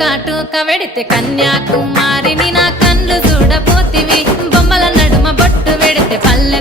కాటుక వెడితే కన్యాకుమారిని నా కళ్ళు చూడపోతివి బొమ్మల నడుమ బొట్టు వెడితే పల్లె